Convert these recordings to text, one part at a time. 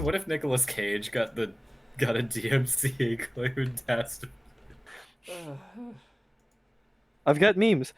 What if Nicolas Cage got a DMCA cleared test? I've got memes.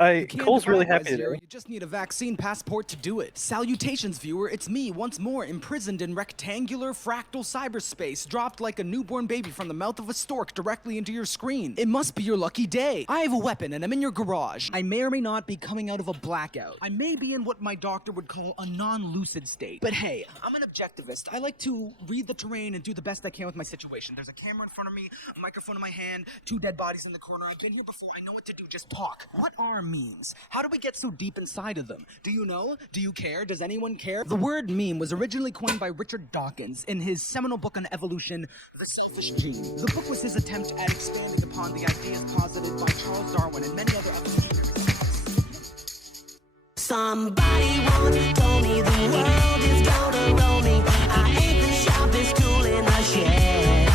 You can't Cole's really divide by happy zero, today. you just need a vaccine passport to do it. Salutations, viewer, it's me, once more, imprisoned in rectangular fractal cyberspace, dropped like a newborn baby from the mouth of a stork directly into your screen. It must be your lucky day. I have a weapon, and I'm in your garage. I may or may not be coming out of a blackout. I may be in what my doctor would call a non-lucid state. But hey, I'm an objectivist. I like to read the terrain and do the best I can with my situation. There's a camera in front of me, a microphone in my hand, 2 dead bodies in the corner. I've been here before, I know what to do, just talk. What are memes? How do we get so deep inside of them? Do you know? Do you care? Does anyone care? The word meme was originally coined by Richard Dawkins in his seminal book on evolution, The Selfish Gene. The book was his attempt at expanding upon the ideas posited by Charles Darwin and many other evolutionary. Somebody once told me the world is gonna roll me. I ain't the sharpest tool in the shed.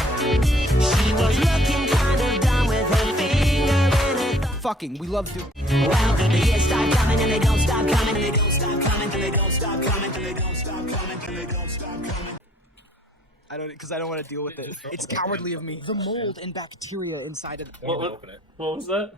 She was looking kind of dumb with her finger in her Fucking, we love to. Well, the years start coming and they don't stop coming and they don't stop coming and they don't stop coming and they don't stop coming and they don't stop coming. I don't want to deal with it. It's cowardly of me. The mold and bacteria inside of it. Don't even open it. What was that?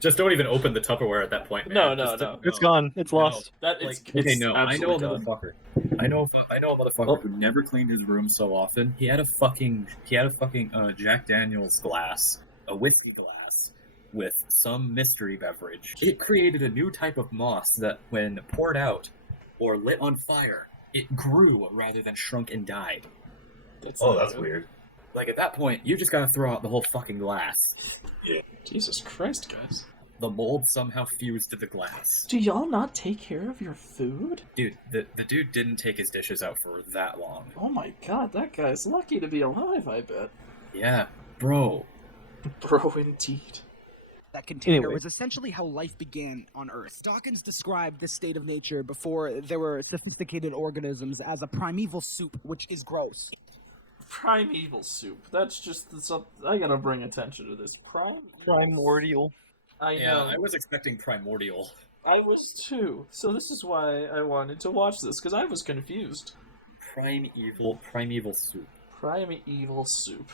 Just don't even open the Tupperware at that point, man. No. It's gone. It's lost. That Like, it's okay, no, I know a absolutely done. motherfucker. I know a motherfucker who never cleaned his room so often. He had a fucking Jack Daniel's glass, a whiskey glass, with some mystery beverage. It created a new type of moss that, when poured out or lit on fire, it grew rather than shrunk and died. That's weird. Like, at that point, you just gotta throw out the whole fucking glass. Jesus Christ, guys. The mold somehow fused to the glass. Do y'all not take care of your food? Dude, the dude didn't take his dishes out for that long. Oh my god, that guy's lucky to be alive, I bet. Yeah, bro. Bro, indeed. That container Anyway. was essentially how life began on Earth. Dawkins described this state of nature before there were sophisticated organisms as a primeval soup, which is gross. Primeval soup. That's just I gotta bring attention to this. Primordial. I Yeah, know. I was expecting primordial. I was too. So this is why I wanted to watch this, because I was confused. Primeval soup. Primeval soup.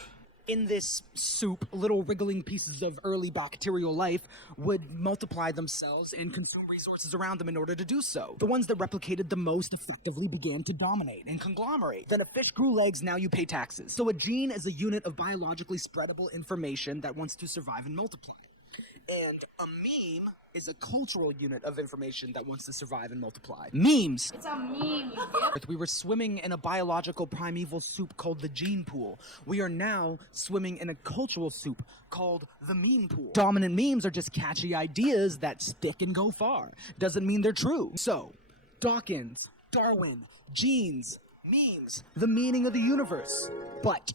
In this soup, little wriggling pieces of early bacterial life would multiply themselves and consume resources around them in order to do so. The ones that replicated the most effectively began to dominate and conglomerate. Then a fish grew legs, now you pay taxes. So a gene is a unit of biologically spreadable information that wants to survive and multiply. And a meme is a cultural unit of information that wants to survive and multiply. Memes! It's a meme, you dip. We were swimming in a biological primeval soup called the gene pool. We are now swimming in a cultural soup called the meme pool. Dominant memes are just catchy ideas that stick and go far. Doesn't mean they're true. So, Dawkins, Darwin, genes, memes, the meaning of the universe. But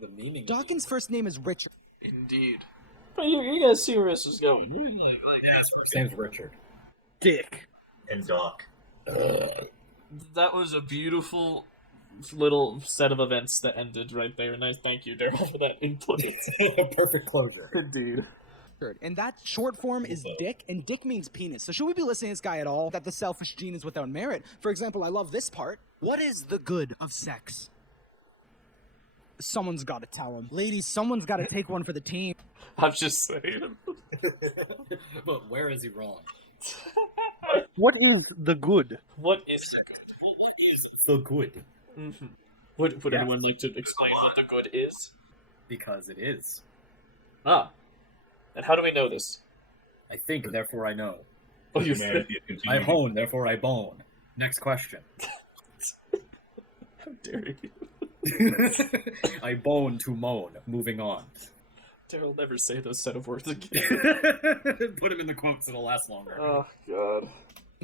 The meaning. Dawkins' first name is Richard. Indeed. But you guys see where this is going. Yeah, his first name's Richard. Dick. And Doc. That was a beautiful little set of events that ended right there. Nice, thank you, Daryl, for that input. Perfect closure. Indeed. And that short form is dick, and dick means penis. So should we be listening to this guy at all? That the selfish gene is without merit? For example, I love this part. What is the good of sex? Someone's got to tell him. Ladies, someone's got to take one for the team. I'm just saying. But where is he wrong? What is the good? What is the good? Well, what is the good? Mm-hmm. Would Yeah. anyone like to explain what the good is? Because it is. Ah. And how do we know this? I think, therefore I know. Oh, you Humanity think? I hone, therefore I bone. Next question. How dare you? I bone to moan. Moving on. Daryl, never say those set of words again. Put him in the quotes, it'll last longer. Oh, God.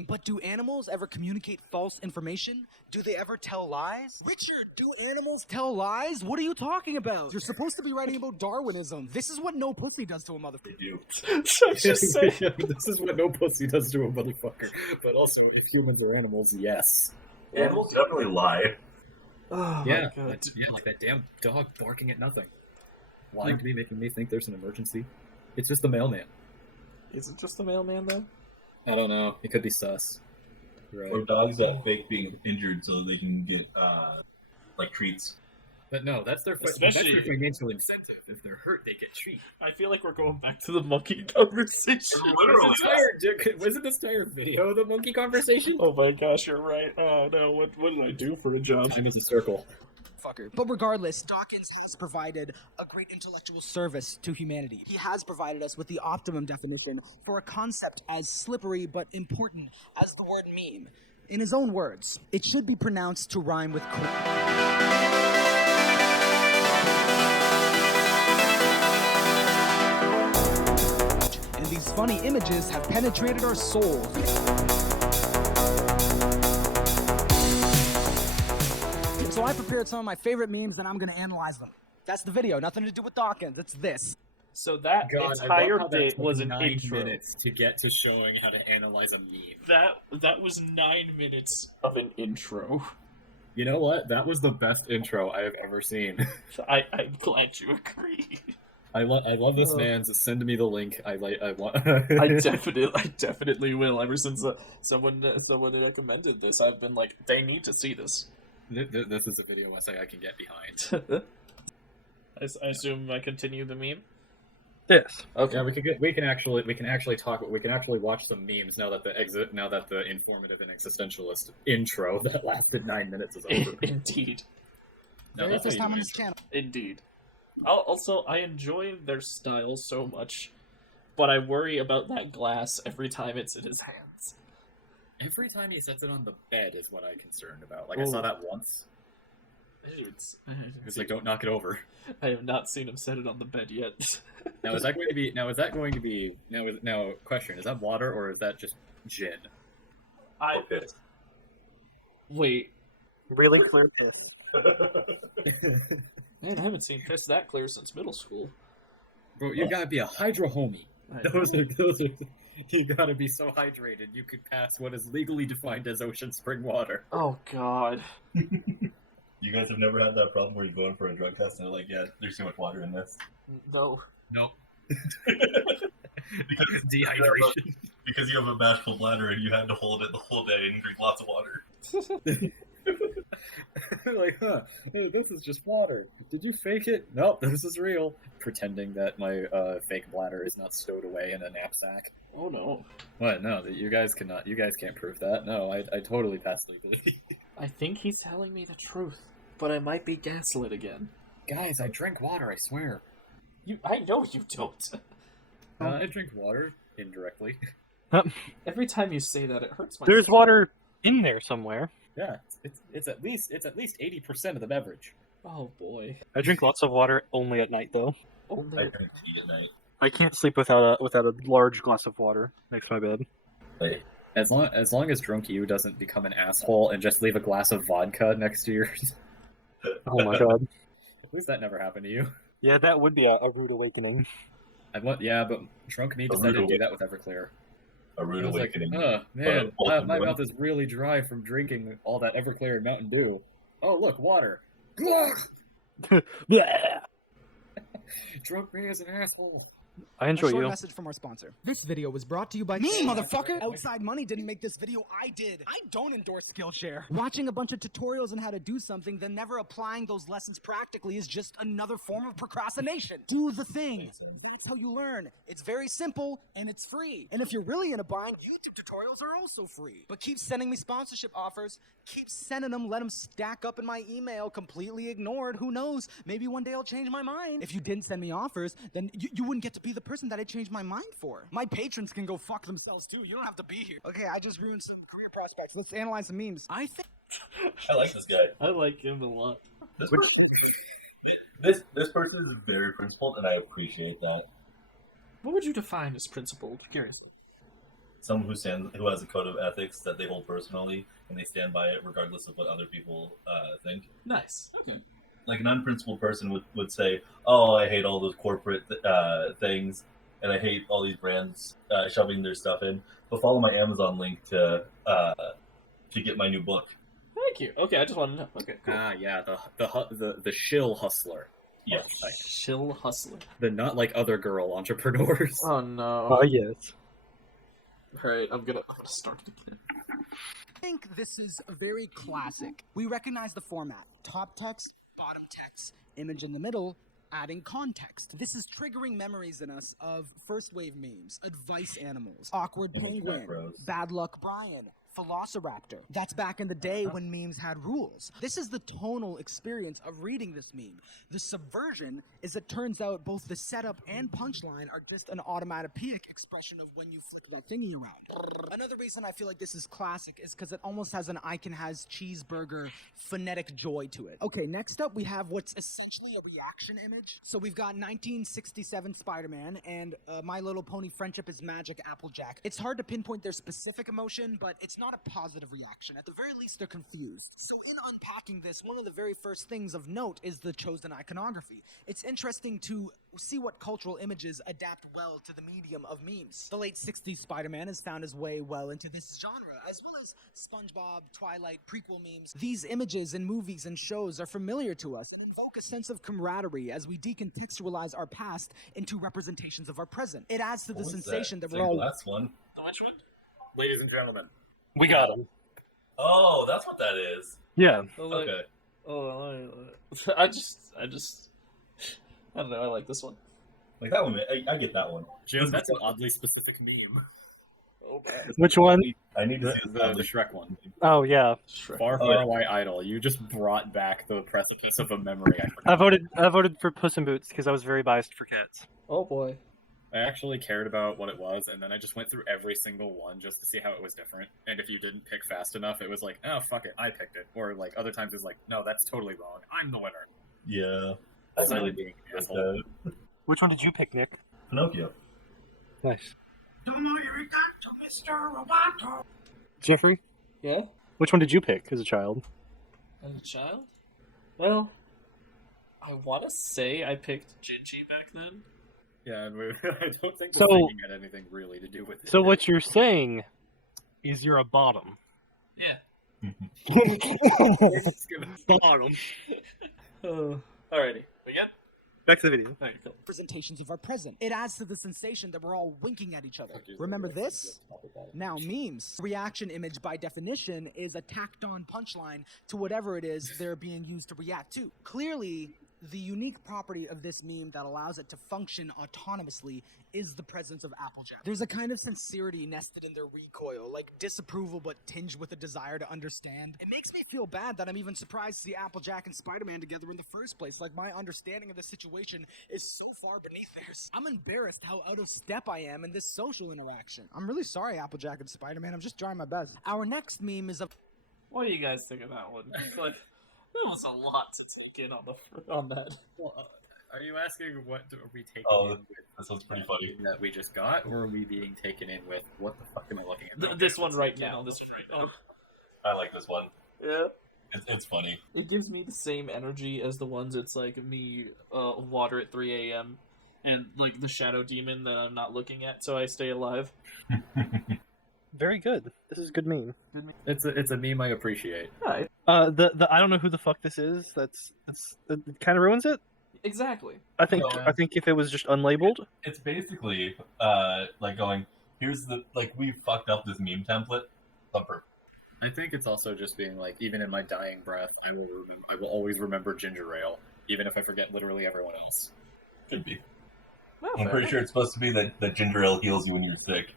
But do animals ever communicate false information? Do they ever tell lies? Richard, do animals tell lies? What are you talking about? You're supposed to be writing about Darwinism. This is what no pussy does to a motherfucker. do. So just say. This is what no pussy does to a motherfucker. But also, if humans are animals, yes. Animals definitely lie. Oh, Yeah, my God. like that damn dog barking at nothing. Lying to me, making me think there's an emergency. It's just the mailman. Is it just the mailman, though? I don't know. It could be sus. Right. Or dogs that fake being injured so they can get like treats. But no, that's their Especially- financial incentive. If they're hurt, they get treat. I feel like we're going back to the monkey conversation. Literally. Wasn't this entire video the monkey conversation? Oh my gosh, you're right. Oh no, what did I do for a job? Time is a circle. Fucker. But regardless, Dawkins has provided a great intellectual service to humanity. He has provided us with the optimum definition for a concept as slippery but important as the word meme. In his own words, it should be pronounced to rhyme with and these funny images have penetrated our souls. So I prepared some of my favorite memes and I'm gonna analyze them. That's the video, nothing to do with Dawkins, it's this. So that entire bit was an 9 intro. minutes to get to showing how to analyze a meme. That was 9 minutes of an intro. You know what? That was the best intro I have ever seen. I'm glad you agree. I love this man's. Send me the link. I want. I definitely will. Ever since someone recommended this, I've been like, they need to see this. This is a video essay I can get behind. I assume I continue the meme. Yes. Okay. Yeah, we can actually watch some memes now that the informative and existentialist intro that lasted 9 minutes is over. Indeed. No, Very that's first how time you on do this it. channel. Indeed. Also, I enjoy their style so much, but I worry about that glass every time it's in his hands. Every time he sets it on the bed is what I'm concerned about. Like I saw that once. It's like, don't knock it over. I have not seen him set it on the bed yet. Now question, is that water or is that just gin? Okay. Wait. Really clear piss. Man, I haven't seen piss that clear since middle school. Bro, you gotta be a hydro homie. I know. Those are you gotta be so hydrated you could pass what is legally defined as ocean spring water. Oh god. You guys have never had that problem where you go in for a drug test and they're like, yeah, there's too much water in this. No. Nope. Because Dehydration. Because you have a bashful bladder and you had to hold it the whole day and drink lots of water. Like, hey, this is just water. Did you fake it? Nope, this is real. Pretending that my fake bladder is not stowed away in a knapsack. Oh no. What? No, you guys can't prove that. No, I totally passed legally. I think he's telling me the truth, but I might be gaslit again. Guys, I drink water, I swear. I know you don't. I drink water indirectly. Every time you say that, it hurts my There's stomach. water in there somewhere. Yeah, it's at least 80% of the beverage. Oh boy. I drink lots of water only at night, though. Only I drink tea at night. I can't sleep without a large glass of water next to my bed. Like, As long as drunk you doesn't become an asshole and just leave a glass of vodka next to yours. Oh my god. At least that never happened to you. Yeah, that would be a rude awakening. But drunk me A decided to rude do that with Everclear. a rude I was like, awakening. man, But my mouth is really dry from drinking all that Everclear and Mountain Dew. Oh, look, water. Yeah. Drunk me as an asshole. I enjoy A short you. message from our sponsor. This video was brought to you by me, motherfucker. Outside Money didn't make this video, I did. I don't endorse Skillshare. Watching a bunch of tutorials on how to do something, then never applying those lessons practically is just another form of procrastination. Do the thing. That's how you learn. It's very simple and it's free. And if you're really in a bind, YouTube tutorials are also free. But keep sending me sponsorship offers. Keep sending them. Let them stack up in my email. Completely ignored. Who knows? Maybe one day I'll change my mind. If you didn't send me offers, then you wouldn't get to be the person that I changed my mind for. My patrons can go fuck themselves too. You don't have to be here. Okay, I just ruined some career prospects. Let's analyze some memes. I think I like this guy. I like him a lot. This person, this person is very principled, and I appreciate that. What would you define as principled? Curiously. Someone who has a code of ethics that they hold personally, and they stand by it regardless of what other people think. Nice. Okay. Like an unprincipled person would say, "Oh, I hate all those corporate things, and I hate all these brands shoving their stuff in." But follow my Amazon link to get my new book. Thank you. Okay, I just wanted to know. Okay, cool. Yeah, the shill hustler. Yes. Chill hustler. The not like other girl entrepreneurs. Oh no. Yes. Alright, I'm gonna start it again. think this is very classic. We recognize the format. Top text, bottom text, image in the middle, adding context. This is triggering memories in us of first wave memes, advice animals, awkward Image penguin, macros. bad luck Brian, Velociraptor. That's back in the day when memes had rules. This is the tonal experience of reading this meme. The subversion is it turns out both the setup and punchline are just an automatopoeic expression of when you flick that thingy around. Another reason I feel like this is classic is because it almost has an Icon has cheeseburger phonetic joy to it. Okay, next up we have what's essentially a reaction image. So we've got 1967 Spider-Man and My Little Pony Friendship is Magic Applejack. It's hard to pinpoint their specific emotion, but it's not a positive reaction. At the very least, they're confused. So in unpacking this, one of the very first things of note is the chosen iconography. It's interesting to see what cultural images adapt well to the medium of memes. The late 60s Spider-Man has found his way well into this genre, as well as SpongeBob, Twilight, prequel memes. These images in movies and shows are familiar to us and invoke a sense of camaraderie as we decontextualize our past into representations of our present. It adds to the sensation that we're all... Last one. Which one? Ladies and gentlemen, We got him. Oh, that's what that is. Yeah. Oh, like, Okay. I don't know. I like this one. Like that one, I get that one. Jim, that's an oddly specific meme. Oh, Which one? I need to see The Shrek one. Oh yeah. Shrek. Far, Oh, far yeah. away idol. You just brought back the precipice of a memory. I forgot. I voted for Puss in Boots because I was very biased for cats. Oh boy. I actually cared about what it was, and then I just went through every single one just to see how it was different. And if you didn't pick fast enough, it was like, oh, fuck it, I picked it. Or like other times it's like, no, that's totally wrong. I'm the winner. Yeah. That's really being an asshole. Which one did you pick, Nick? Pinocchio. Nice. Jeffrey, Yeah. which one did you pick as a child? As a child? Well, I want to say I picked Gingy back then. Yeah, and I don't think the So- singing had anything really to do with it. So what you're saying is you're a bottom. Yeah. It's gonna- Bottom. Alrighty. Again? Back to the video. Alright, cool. representations of our present. It adds to the sensation that we're all winking at each other. Remember this? Now, memes. Reaction image, by definition, is a tacked-on punchline to whatever it is they're being used to react to. Clearly, the unique property of this meme that allows it to function autonomously is the presence of Applejack. There's a kind of sincerity nested in their recoil, like disapproval but tinged with a desire to understand. It makes me feel bad that I'm even surprised to see Applejack and Spider-Man together in the first place. Like, my understanding of the situation is so far beneath theirs. I'm embarrassed how out of step I am in this social interaction. I'm really sorry, Applejack and Spider-Man. I'm just trying my best. Our next meme is a... What do you guys think of that one? Like, there was a lot to take in on that. Well, are you asking what are we taking Oh, in with That sounds pretty funny. that we just got, or are we being taken in with what the fuck am I looking at? This one right now. This right now. I like this one. Yeah. It's funny. It gives me the same energy as the ones it's like me water at 3 a.m. and like the shadow demon that I'm not looking at, so I stay alive. Very good. This is a good meme. It's a meme I appreciate. Right. The I don't know who the fuck this is. That kind of ruins it. Exactly. I think Yeah. I think if it was just unlabeled. It's basically like going, here's the we fucked up this meme template. Thumper. I think it's also just being like, even in my dying breath, I will always remember ginger ale, even if I forget literally everyone else. Could be. Well, I'm pretty sure it's supposed to be that ginger ale heals you when you're sick.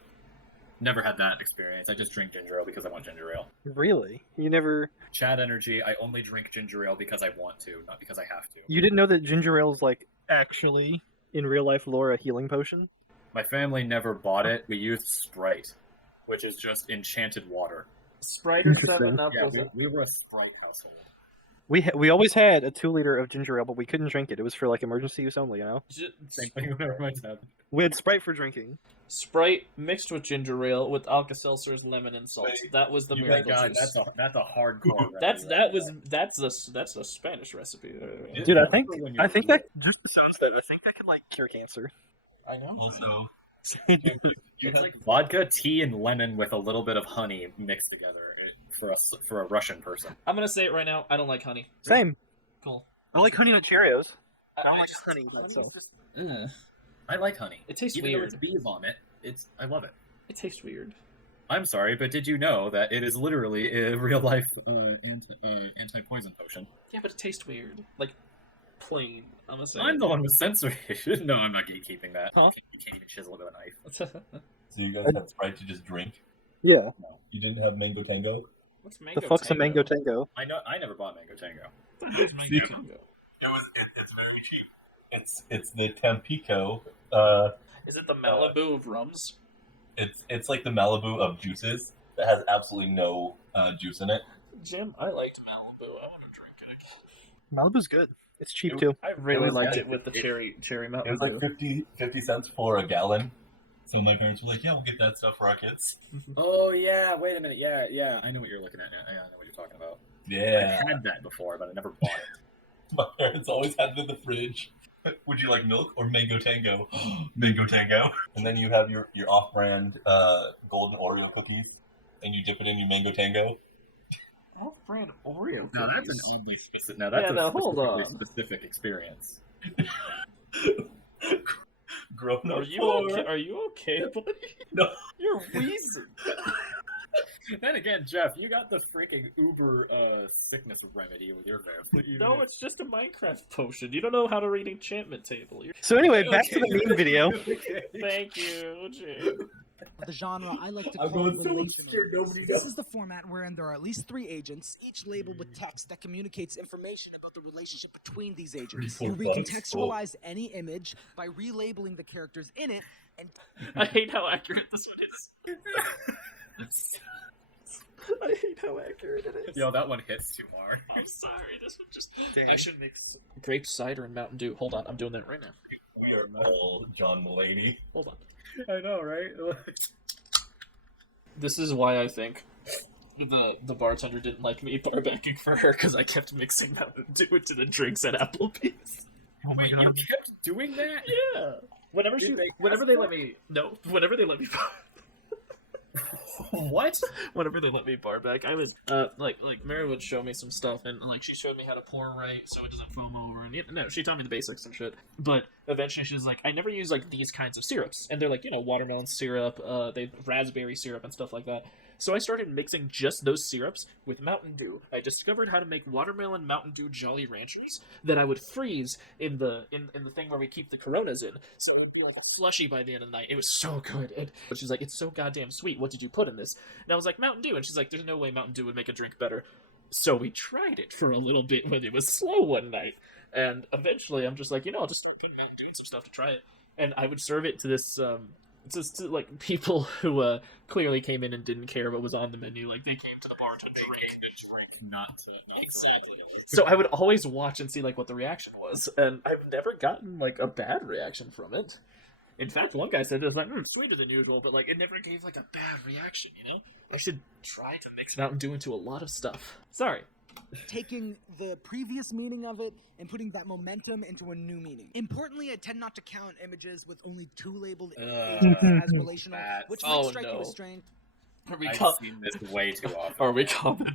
Never had that experience. I just drink ginger ale because I want ginger ale. Really? You never? Chad energy, I only drink ginger ale because I want to, not because I have to. You didn't know that ginger ale is like actually in real life lore a healing potion? My family never bought it. We used Sprite, which is just enchanted water. Sprite or Interesting. 7 Up Yeah, was it? we were a Sprite household. We always had a 2-liter of ginger ale, but we couldn't drink it. It was for like emergency use only, you know. Same thing whenever my dad. We had Sprite for drinking. Sprite mixed with ginger ale with Alka-Seltzer's lemon and salt. Wait, That was the Oh my miracle god, juice. that's a hardcore. That's a Spanish recipe. Dude, I think When that just sounds that I think that could like cure cancer. I know. Also, it's like vodka, tea, and lemon with a little bit of honey mixed together for a Russian person. I'm gonna say it right now. I don't like honey. Same. Cool. I like Honey Nut Cheerios. I don't like just- honey. honey's So. just- I like honey. It tastes Even though weird. it's bee vomit, I love it. It tastes weird. I'm sorry, but did you know that it is literally a real life anti-poison potion? Yeah, but it tastes weird. Like, plain. I'm gonna say. I'm the one with sensory issues. No, I'm not keeping that. Huh? You can't even chisel it with a knife. So you guys had Sprite to just drink? Yeah. No. You didn't have Mango Tango? What's mango? The fuck's tango? a mango tango? I never bought Mango Tango. Mango tango. It's very cheap. It's the Tampico. Is it the Malibu of rums? It's like the Malibu of juices that has absolutely no juice in it. Jim, I liked Malibu. I want to drink it again. Malibu's good. It's cheap too. I really was liked like- it with the cherry Mountain It was like Dew. 50 cents for a gallon. So my parents were like, "Yeah, we'll get that stuff for our kids." Oh yeah, wait a minute. Yeah, I know what you're looking at now. Yeah, I know what you're talking about. Yeah. I had that before, but I never bought it. My parents always had it in the fridge. Would you like milk or Mango Tango? Mango Tango. And then you have your off-brand golden Oreo cookies, and you dip it in your Mango Tango. Off-brand Oreo Now that's cookies. an oddly specific. Now that's Yeah, a now, hold specifically on. specific experience. Grown up. Are you okay, buddy? No. You're wheezing. Then again, Jeff, you got the freaking Uber sickness remedy with your vamp. No, it's just a Minecraft potion. You don't know how to read enchantment table. So anyway, back to the meme video. Thank you, Jim. The genre I like to I'm call going so relational. scared nobody This knows. is the format wherein there are at least 3 agents, each labeled with text that communicates information about the relationship between these agents. You Pretty cool, recontextualize any image by relabeling the characters in it, and I hate how accurate this one is. I hate how accurate it is. Yo, that one hits too hard. I'm sorry. This one just. Damn. I should mix grape cider and Mountain Dew. Hold on, I'm doing that right now. We are all John Mulaney. Hold on. I know, right? This is why I think the bartender didn't like me barbacking for her because I kept mixing Mountain Dew into the drinks at Applebee's. Oh my god, you kept doing that? Yeah. Whenever they let me What? whenever they let me bar back, I would like Mary would show me some stuff, and like she showed me how to pour right so it doesn't foam over, and no, she taught me the basics and shit. But eventually she's like, I never use like these kinds of syrups, and they're like, you know, watermelon syrup, they raspberry syrup and stuff like that. So I started mixing just those syrups with Mountain Dew. I discovered how to make watermelon Mountain Dew Jolly Ranchers that I would freeze in the thing where we keep the Coronas in, so it would be like a slushy by the end of the night. It was so good. But she's like, it's so goddamn sweet. What did you put in this? And I was like, Mountain Dew. And she's like, there's no way Mountain Dew would make a drink better. So we tried it for a little bit when it was slow one night. And eventually I'm just like, you know, I'll just start putting Mountain Dew in some stuff to try it. And I would serve it to this, just to like people who clearly came in and didn't care what was on the menu. Like they came to the bar to drink. Not Exactly. So I would always watch and see like what the reaction was, and I've never gotten like a bad reaction from it. In fact, one guy said it was like sweeter than usual, but like it never gave like a bad reaction. You know, I should try to mix Mountain Dew into a lot of stuff. Sorry. taking the previous meaning of it and putting that momentum into a new meaning. Importantly, I tend not to count images with only 2 labeled agents as relational, which might strike you as strange. I've seen this way too often. Are we commenting?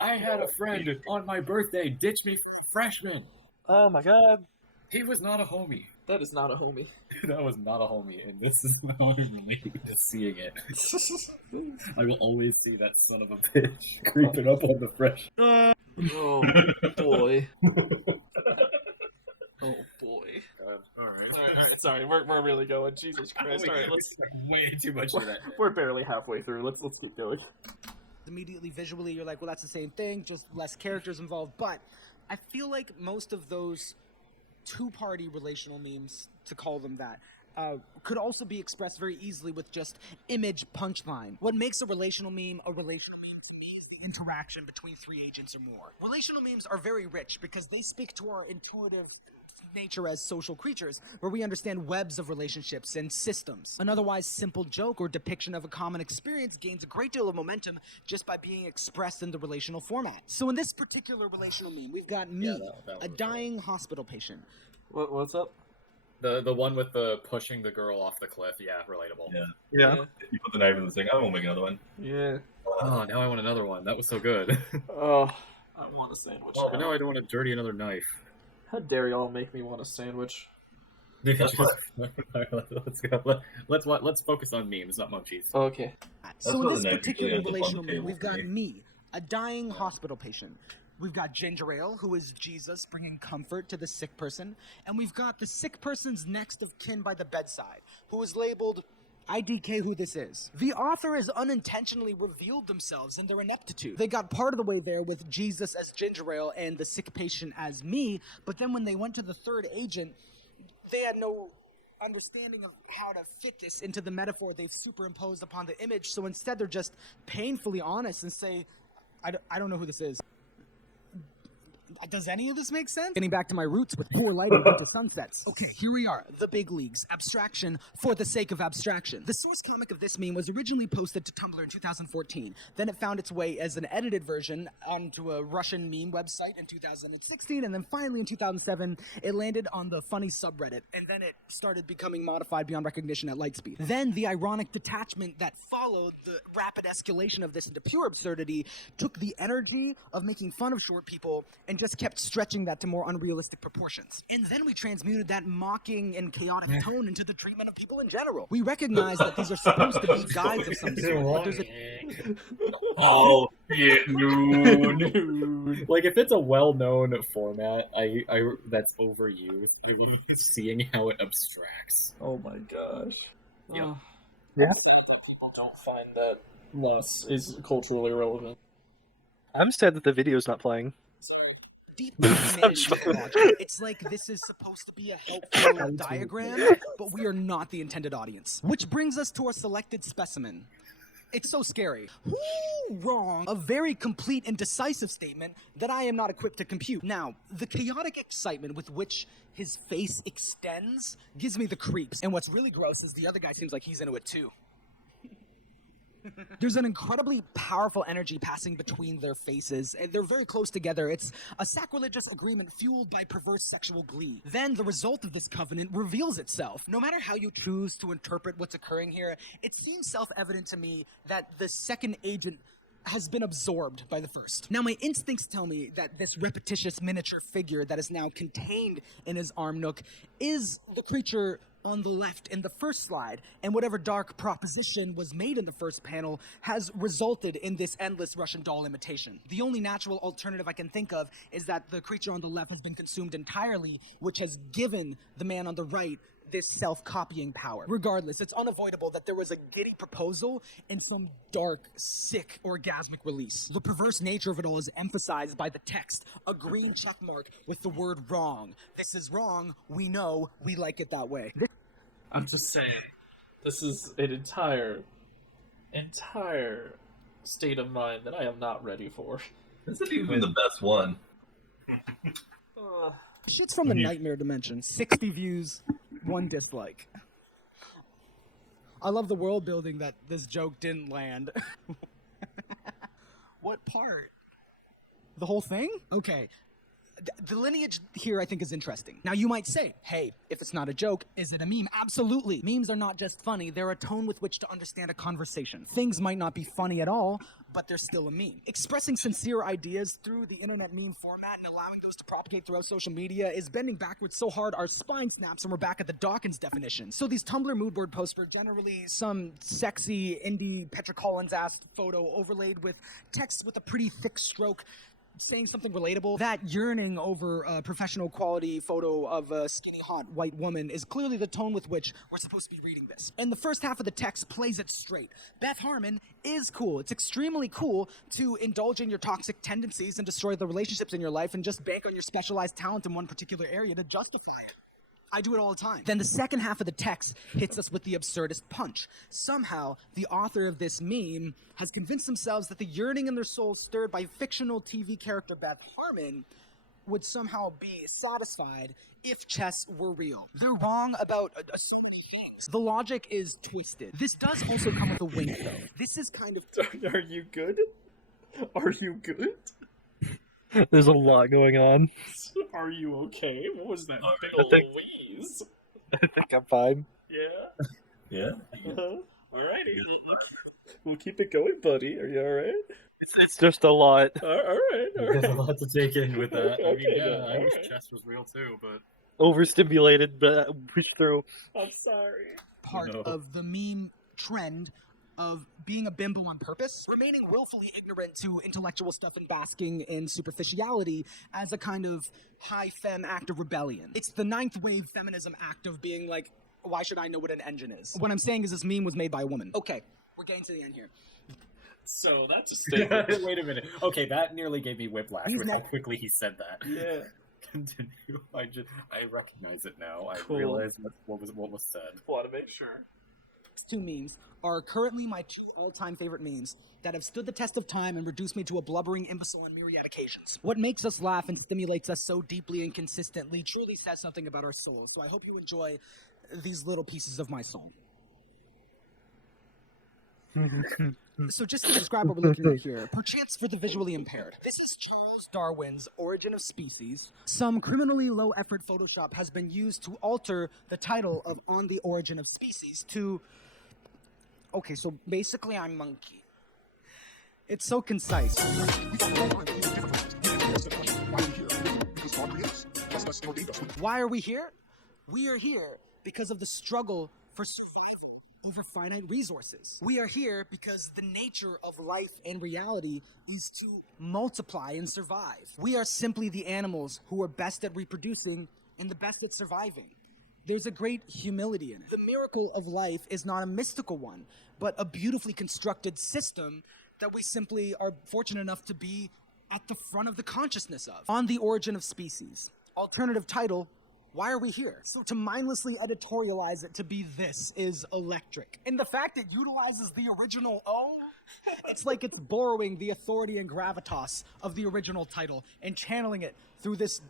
I had a friend on my birthday ditch me for freshman. Oh my god. He was not a homie. That is not a homie. That was not a homie, and this is how I'm related to seeing it. I will always see that son of a bitch creeping up on the fresh. Oh boy. Oh boy. Alright, sorry, we're really going. Jesus Christ. Alright, let's way too much of that. we're barely halfway through. Let's keep going. Immediately visually you're like, well, that's the same thing, just less characters involved. But I feel like most of those two-party relational memes, to call them that, could also be expressed very easily with just image punchline. What makes a relational meme to me is the interaction between 3 agents or more. Relational memes are very rich because they speak to our intuitive nature as social creatures, where we understand webs of relationships and systems. An otherwise simple joke or depiction of a common experience gains a great deal of momentum just by being expressed in the relational format. So in this particular relational meme, we've got me, a dying hospital patient. What's up? The one with the pushing the girl off the cliff, yeah, relatable. Yeah. If you put the knife in this thing, I won't make another one. Yeah. Oh, now I want another one. That was so good. Oh, I want a sandwich. Oh, but now I don't want to dirty another knife. How dare y'all make me want a sandwich? Let's go. Let's focus on memes, not munchies. Okay. So what in this the next particular ends up on the relational meme, table we've for got me. me, a dying hospital patient. We've got Ginger Ale, who is Jesus bringing comfort to the sick person. And we've got the sick person's next of kin by the bedside, who is labeled IDK who this is. The author has unintentionally revealed themselves in their ineptitude. They got part of the way there with Jesus as Ginger Ale and the sick patient as me, but then when they went to the third agent, they had no understanding of how to fit this into the metaphor they've superimposed upon the image, so instead they're just painfully honest and say, I don't know who this is. Does any of this make sense? Getting back to my roots with poor lighting into sunsets. Okay, here we are. The big leagues. Abstraction for the sake of abstraction. The source comic of this meme was originally posted to Tumblr in 2014. Then it found its way as an edited version onto a Russian meme website in 2016. And then finally in 2007, it landed on the funny subreddit. And then it started becoming modified beyond recognition at light speed. Then the ironic detachment that followed the rapid escalation of this into pure absurdity took the energy of making fun of short people and just kept stretching that to more unrealistic proportions. And then we transmuted that mocking and chaotic tone into the treatment of people in general. We recognize that these are supposed to be guides of some sort, but there's a... Oh, yeah, no. Like, if it's a well-known format, I that's overused, seeing how it abstracts. Oh my gosh. Yeah. Yeah. People don't find that less is culturally relevant. I'm sad that the video's not playing. Deep humanity logic. It's like this is supposed to be a helpful diagram, but we are not the intended audience. Which brings us to our selected specimen. It's so scary. Woo, wrong. A very complete and decisive statement that I am not equipped to compute. Now, the chaotic excitement with which his face extends gives me the creeps. And what's really gross is the other guy seems like he's into it too. There's an incredibly powerful energy passing between their faces, and they're very close together. It's a sacrilegious agreement fueled by perverse sexual glee. Then the result of this covenant reveals itself. No matter how you choose to interpret what's occurring here, it seems self-evident to me that the second agent has been absorbed by the first. Now, my instincts tell me that this repetitious miniature figure that is now contained in his arm nook is the creature on the left in the first slide, and whatever dark proposition was made in the first panel has resulted in this endless Russian doll imitation. The only natural alternative I can think of is that the creature on the left has been consumed entirely, which has given the man on the right this self-copying power. Regardless, it's unavoidable that there was a giddy proposal and some dark, sick, orgasmic release. The perverse nature of it all is emphasized by the text, a green checkmark with the word wrong. This is wrong, we know, we like it that way. I'm just saying, this is an entire state of mind that I am not ready for. This is even the best one. Shit's from the nightmare dimension. 60 views, 1 dislike. I love the world building that this joke didn't land. What part? The whole thing? Okay. The lineage here, I think, is interesting. Now, you might say, hey, if it's not a joke, is it a meme? Absolutely. Memes are not just funny. They're a tone with which to understand a conversation. Things might not be funny at all, but they're still a meme. Expressing sincere ideas through the internet meme format and allowing those to propagate throughout social media is bending backwards so hard our spine snaps and we're back at the Dawkins definition. So these Tumblr mood board posts were generally some sexy indie Petra Collins-ass photo overlaid with text with a pretty thick stroke saying something relatable. That yearning over a professional quality photo of a skinny, hot white woman is clearly the tone with which we're supposed to be reading this. And the first half of the text plays it straight. Beth Harmon is cool. It's extremely cool to indulge in your toxic tendencies and destroy the relationships in your life and just bank on your specialized talent in one particular area to justify it. I do it all the time. Then the second half of the text hits us with the absurdist punch. Somehow, the author of this meme has convinced themselves that the yearning in their souls stirred by fictional TV character Beth Harmon would somehow be satisfied if chess were real. They're wrong about so many things. The logic is twisted. This does also come with a wink, though. This is kind of... Are you good? Are you good? There's a lot going on. Are you okay? What was that? Big I ol' think- Louise? I think I'm fine. Yeah? Yeah. Uh-huh. Alrighty. We'll keep it going, buddy. Are you alright? It's just a lot. Alright, There's a alright. lot to take in with that. I mean, Okay, yeah, then, I wish alright. chess was real too, but Overstimulated, but push through. I'm sorry. part No. of the meme trend of being a bimbo on purpose, remaining willfully ignorant to intellectual stuff and basking in superficiality as a kind of high femme act of rebellion. It's the ninth wave feminism act of being like, why should I know what an engine is? What I'm saying is this meme was made by a woman. Okay, we're getting to the end here. So that's a statement. Wait a minute. Okay, that nearly gave me whiplash He's with how not- quickly he said that. Yeah. Continue. I recognize it now. Cool. I realize what was said. Want to make sure. These two memes are currently my two all-time favorite memes that have stood the test of time and reduced me to a blubbering imbecile on myriad occasions. What makes us laugh and stimulates us so deeply and consistently truly says something about our souls. So I hope you enjoy these little pieces of my soul. So just to describe what we're looking at here, perchance for the visually impaired. This is Charles Darwin's Origin of Species. Some criminally low-effort Photoshop has been used to alter the title of On the Origin of Species to... Okay, so basically I'm monkey. It's so concise. Why are we here? We are here because of the struggle for survival over finite resources. We are here because the nature of life and reality is to multiply and survive. We are simply the animals who are best at reproducing and the best at surviving. There's a great humility in it. The miracle of life is not a mystical one, but a beautifully constructed system that we simply are fortunate enough to be at the front of the consciousness of. On the Origin of Species. Alternative title, why are we here? So to mindlessly editorialize it to be this is electric. And the fact it utilizes the original O, it's like it's borrowing the authority and gravitas of the original title and channeling it through this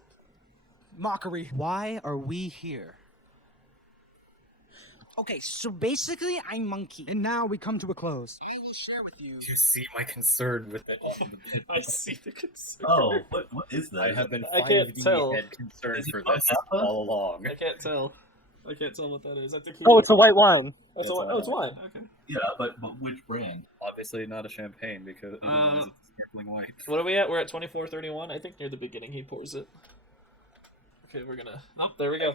mockery. Why are we here? Okay, so basically I'm monkey. And now we come to a close. I will share with you. You see my concern with it. I see the concern. Oh, what is that? I have been I can't 5D tell. head concerned Is it for from this Napa? all along. I can't tell. I can't tell what that is. I think Oh, it's a white wine. That's a, oh, it's wine. Okay. Yeah, but which brand? Obviously not a champagne because it's sparkling white. What are we at? We're at 24:31. I think near the beginning he pours it. Okay, we're gonna. Oh, there we go.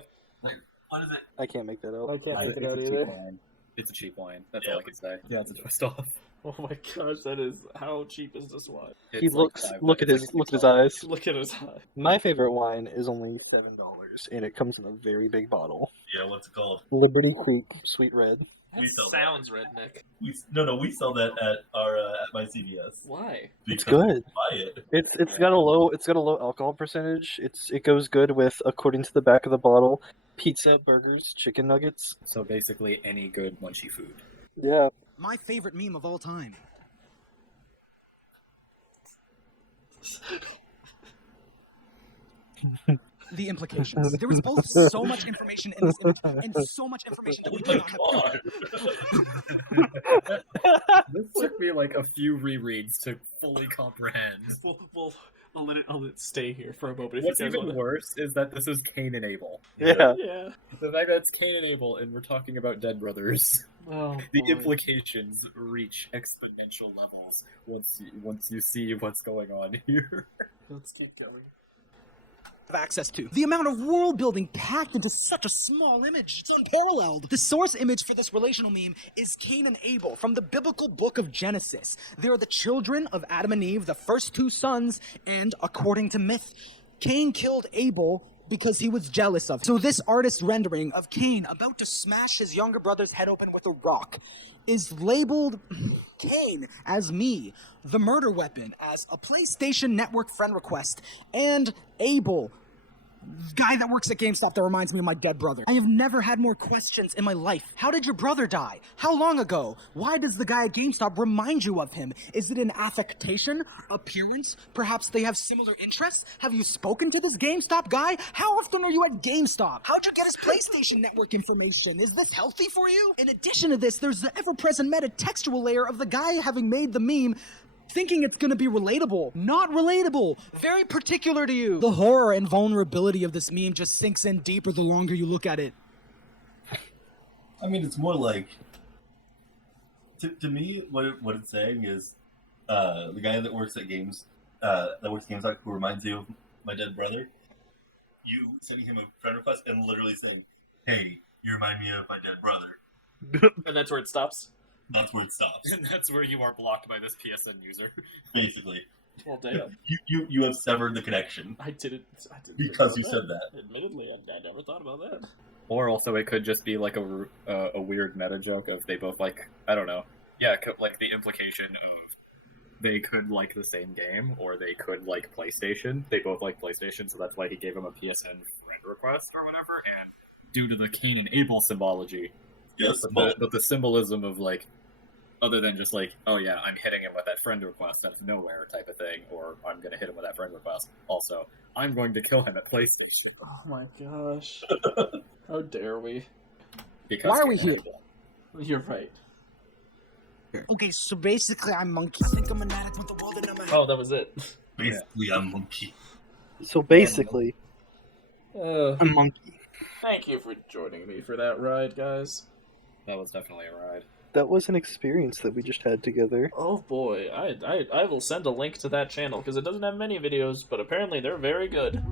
What is it? I can't make that out. I can't make It's it a out cheap either. wine. It's a cheap wine. That's Yeah. all I can say. Yeah, it's a twist off. Oh my gosh, that is how cheap is this wine? It's He like looks. $5. Look at It's his. like Look at his $6. eyes. Look at his eye. My favorite wine is only $7, and it comes in a very big bottle. Yeah, what's it called? Liberty Creek Sweet Red. That We sell that. sounds redneck. We sell that at our at my CVS. Why? It's Because good. Buy it. It's got a low alcohol percentage. It goes good with, according to the back of the bottle, pizza, burgers, chicken nuggets. So basically any good munchy food. Yeah. My favorite meme of all time. The implications. There is both so much information in this image and so much information that we cannot have. This took me like a few rereads to fully comprehend. I'll let it stay here for a moment. If What's you guys even wanna... worse is that this is Cain and Abel. Yeah. Yeah. The fact that it's Cain and Abel and we're talking about dead brothers. Oh, The boy. implications reach exponential levels once you see what's going on here. Let's keep going. Access to. The amount of world building packed into such a small image, it's unparalleled. The source image for this relational meme is Cain and Abel from the biblical book of Genesis. They are the children of Adam and Eve, the first two sons, and according to myth, Cain killed Abel because he was jealous of him. So this artist's rendering of Cain about to smash his younger brother's head open with a rock is labeled Cain as me, the murder weapon as a PlayStation Network friend request, and Abel, guy that works at GameStop that reminds me of my dead brother. I have never had more questions in my life. How did your brother die? How long ago? Why does the guy at GameStop remind you of him? Is it an affectation? Appearance? Perhaps they have similar interests? Have you spoken to this GameStop guy? How often are you at GameStop? How'd you get his PlayStation Network information? Is this healthy for you? In addition to this, there's the ever-present meta-textual layer of the guy having made the meme thinking it's gonna be relatable. Not relatable. Very particular to you. The horror and vulnerability of this meme just sinks in deeper the longer you look at it. I mean, it's more like to me what it's saying is the guy that works at GameStop who reminds you of my dead brother. You sending him a friend request and literally saying, "Hey, you remind me of my dead brother." And that's where it stops. That's where it stops. And that's where you are blocked by this PSN user. Basically, Well, damn. you have severed the connection I didn't because you think said about that. Admittedly, I never thought about that. Or also, it could just be like a weird meta joke of they both like, I don't know. Yeah, like the implication of they could like the same game, or they could like PlayStation. They both like PlayStation, so that's why he gave him a PSN friend request or whatever. And due to the Cain and Abel symbology, Yes, but the symbolism of like, other than just like, oh yeah, I'm hitting him with that friend request out of nowhere type of thing, or I'm gonna hit him with that friend request. Also, I'm going to kill him at PlayStation. Oh my gosh. How dare we? Because Why are we Cain and here? Abel. You're right. Okay, so basically I'm monkey. Oh, that was it. basically, I'm monkey. So basically, Uh, a monkey. thank you for joining me for that ride, guys. That was definitely a ride. That was an experience that we just had together. Oh boy, I will send a link to that channel because it doesn't have many videos, but apparently they're very good.